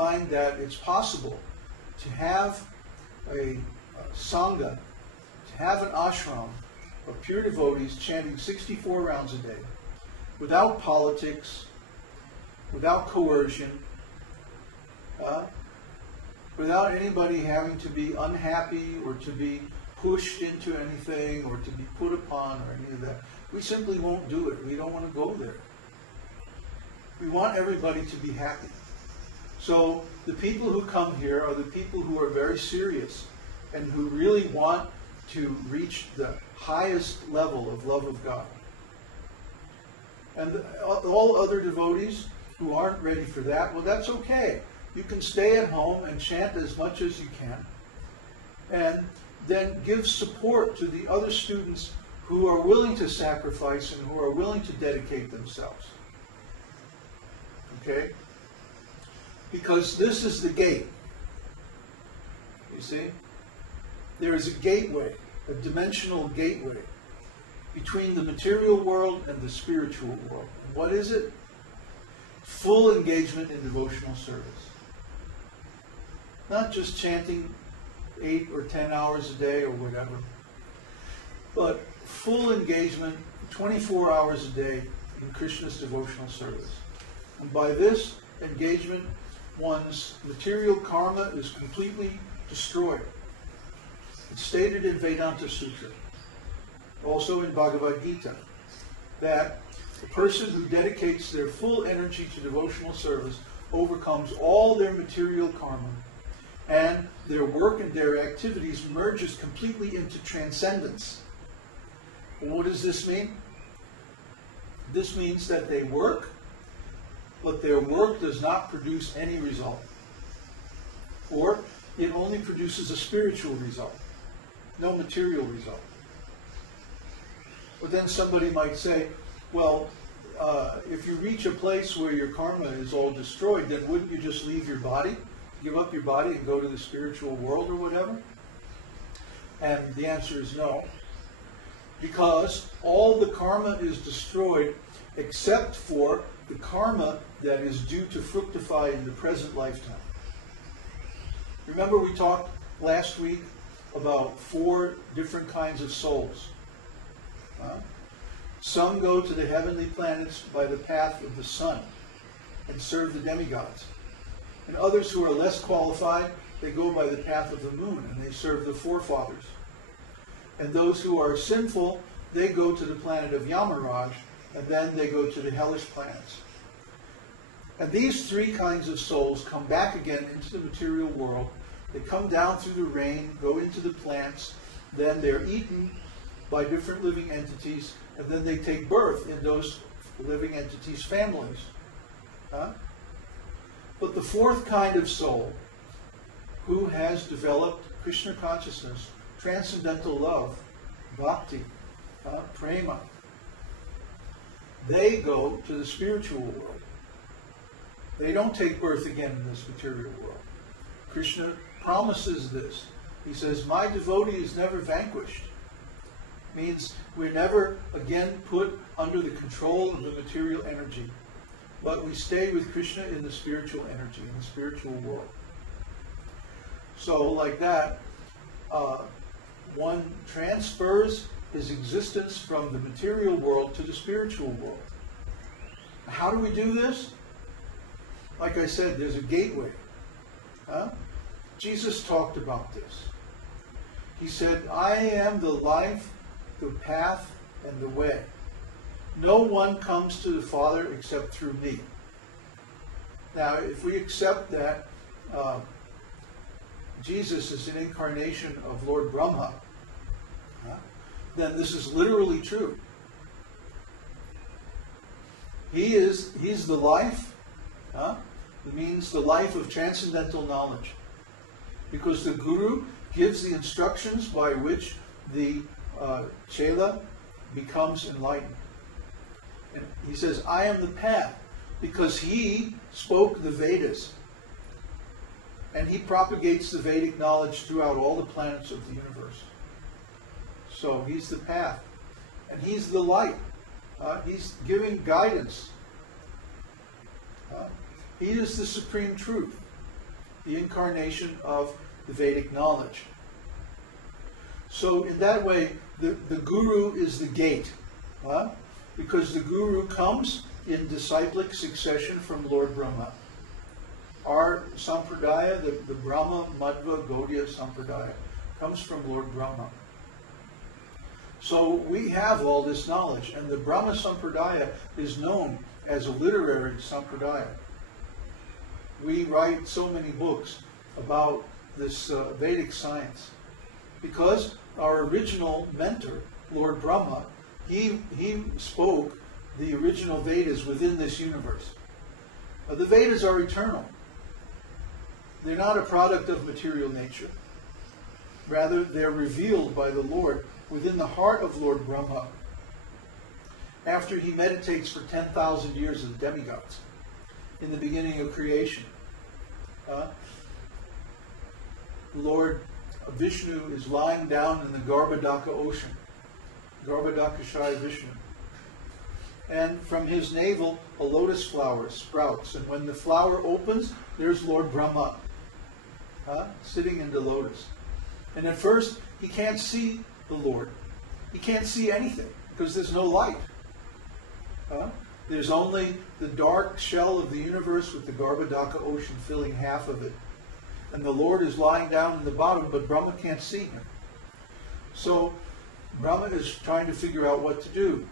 find that it's possible to have a sangha, to have an ashram of pure devotees chanting 64 rounds a day, without politics, without coercion, without anybody having to be unhappy or to be pushed into anything or to be put upon or any of that. We simply won't do it. We don't want to go there. We want everybody to be happy. So the people who come here are the people who are very serious and who really want to reach the highest level of love of God. And all other devotees who aren't ready for that, well, that's okay. You can stay at home and chant as much as you can, and then give support to the other students who are willing to sacrifice and who are willing to dedicate themselves. Okay? Because this is the gate. You see? There is a gateway, a dimensional gateway between the material world and the spiritual world. What is it? Full engagement in devotional service. Not just chanting 8 or 10 hours a day or whatever, but full engagement 24 hours a day in Krishna's devotional service. And by this engagement, one's material karma is completely destroyed. It's stated in Vedanta Sutra, also in Bhagavad Gita, that the person who dedicates their full energy to devotional service overcomes all their material karma, and their work and their activities merges completely into transcendence. And what does this mean? This means that they work, but their work does not produce any result. Or it only produces a spiritual result, no material result. But then somebody might say, well, if you reach a place where your karma is all destroyed, then wouldn't you just leave your body, give up your body and go to the spiritual world or whatever? And the answer is no. Because all the karma is destroyed except for the karma that is due to fructify in the present lifetime. Remember we talked last week about 4 different kinds of souls. Some go to the heavenly planets by the path of the sun and serve the demigods. And others who are less qualified, they go by the path of the moon and they serve the forefathers. And those who are sinful, they go to the planet of Yamaraj, and then they go to the hellish planets. And these 3 kinds of souls come back again into the material world. They come down through the rain, go into the plants, then they're eaten by different living entities, and then they take birth in those living entities' families. But the 4th kind of soul, who has developed Krishna consciousness, transcendental love, bhakti, prema, they go to the spiritual world. They don't take birth again in this material world. Krishna promises this. He says, my devotee is never vanquished. Means we're never again put under the control of the material energy, but we stay with Krishna in the spiritual energy, in the spiritual world. So like that, one transfers his existence from the material world to the spiritual world. How do we do this? Like I said, there's a gateway. Jesus talked about this. He said, I am the life, the path, and the way. No one comes to the Father except through me. Now, if we accept that Jesus is an incarnation of Lord Brahma, then this is literally true. He's the life. It means the life of transcendental knowledge. Because the Guru gives the instructions by which the Chela becomes enlightened. And he says, I am the path, because he spoke the Vedas. And he propagates the Vedic knowledge throughout all the planets of the universe. So he's the path. And he's the light. He's giving guidance. He is the supreme truth. the incarnation of the Vedic knowledge. So in that way, the guru is the gate, because the guru comes in disciplic succession from Lord Brahma. Our sampradaya, the Brahma Madhva Gaudiya sampradaya, comes from Lord Brahma. So we have all this knowledge, and the Brahma sampradaya is known as a literary sampradaya. We write so many books about this Vedic science because our original mentor, Lord Brahma, he spoke the original Vedas within this universe. The Vedas are eternal. They're not a product of material nature. Rather, they're revealed by the Lord within the heart of Lord Brahma after he meditates for 10,000 years as demigods in the beginning of creation. Lord Vishnu is lying down in the Garbhodaka ocean, Garbhodakashaya Vishnu. And from his navel, a lotus flower sprouts. And when the flower opens, there's Lord Brahma, sitting in the lotus. And at first, he can't see the Lord. He can't see anything because there's no light. There's only the dark shell of the universe with the Garbhodaka ocean filling half of it. And the Lord is lying down in the bottom, but Brahma can't see him. So Brahma is trying to figure out what to do.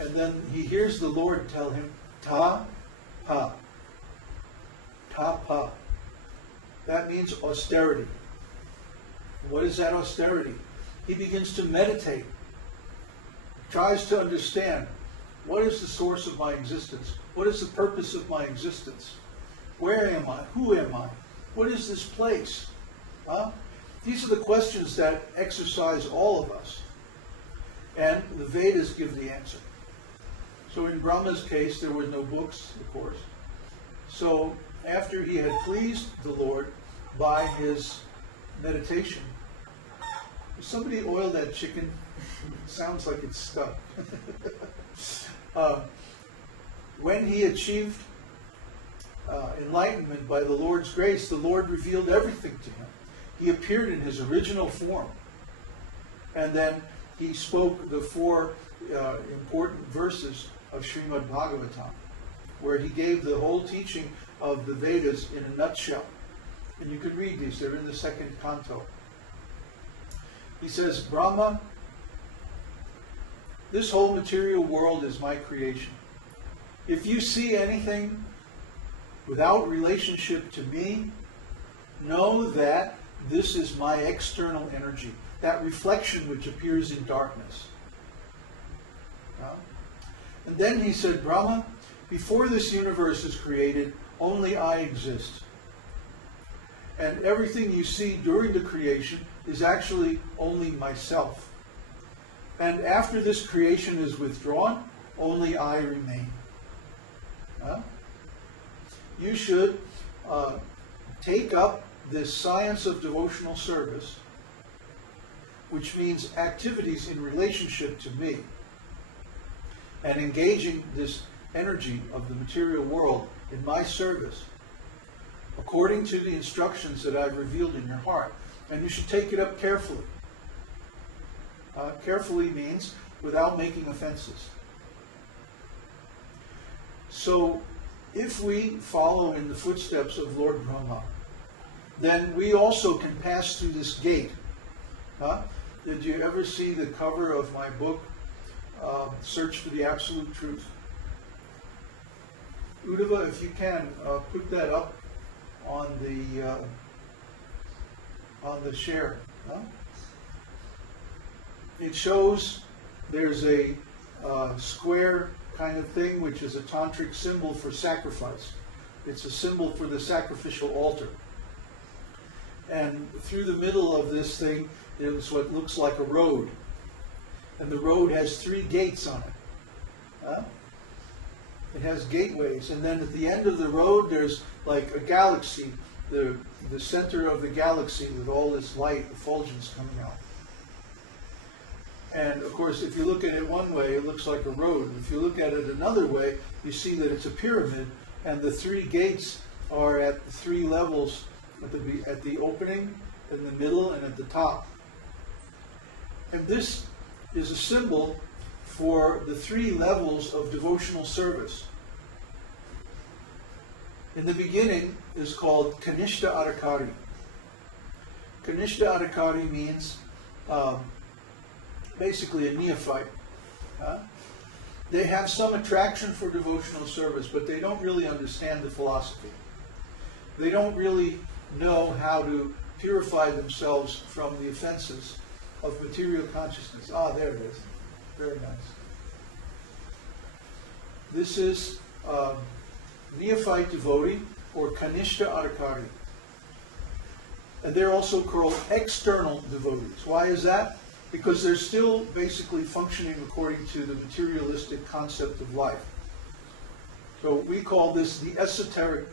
And then he hears the Lord tell him, Ta Pa. Ta Pa. That means austerity. What is that austerity? He begins to meditate. Tries to understand, what is the source of my existence? What is the purpose of my existence? Where am I? Who am I? What is this place? These are the questions that exercise all of us. And the Vedas give the answer. So in Brahma's case, there were no books, of course. So after he had pleased the Lord by his meditation, somebody oil that chicken. It sounds like it's stuck. When he achieved enlightenment by the Lord's grace, the Lord revealed everything to him. He appeared in his original form. And then he spoke the 4 important verses of Srimad Bhagavatam, where he gave the whole teaching of the Vedas in a nutshell. And you can read these, they're in the 2nd canto. He says, Brahma, this whole material world is my creation. If you see anything without relationship to me, know that this is my external energy, that reflection which appears in darkness. And then he said, Brahma, before this universe is created, only I exist. And everything you see during the creation is actually only myself. And after this creation is withdrawn, only I remain. You should take up this science of devotional service, which means activities in relationship to me, and engaging this energy of the material world in my service, according to the instructions that I've revealed in your heart. And you should take it up carefully. Carefully means without making offenses. So, if we follow in the footsteps of Lord Brahma, then we also can pass through this gate. Did you ever see the cover of my book, Search for the Absolute Truth? Uddhava, if you can, put that up on the share. It shows there's a square kind of thing, which is a tantric symbol for sacrifice. It's a symbol for the sacrificial altar. And through the middle of this thing is what looks like a road. And the road has 3 gates on it. It has gateways. And then at the end of the road, there's like a galaxy, the center of the galaxy with all this light, effulgence coming out. And of course, if you look at it one way, it looks like a road. If you look at it another way, you see that it's a pyramid, and the 3 gates are at the 3 levels at the opening, in the middle, and at the top. And this is a symbol for the 3 levels of devotional service. In the beginning is called Kanishta Adhikari. Kanishta Adhikari means basically a neophyte. They have some attraction for devotional service, but they don't really understand the philosophy. They don't really know how to purify themselves from the offenses of material consciousness. Ah, there it is. Very nice. This is neophyte devotee, or Kanishta Adhikari. And they're also called external devotees. Why is that? Because they're still basically functioning according to the materialistic concept of life. So we call this the esoteric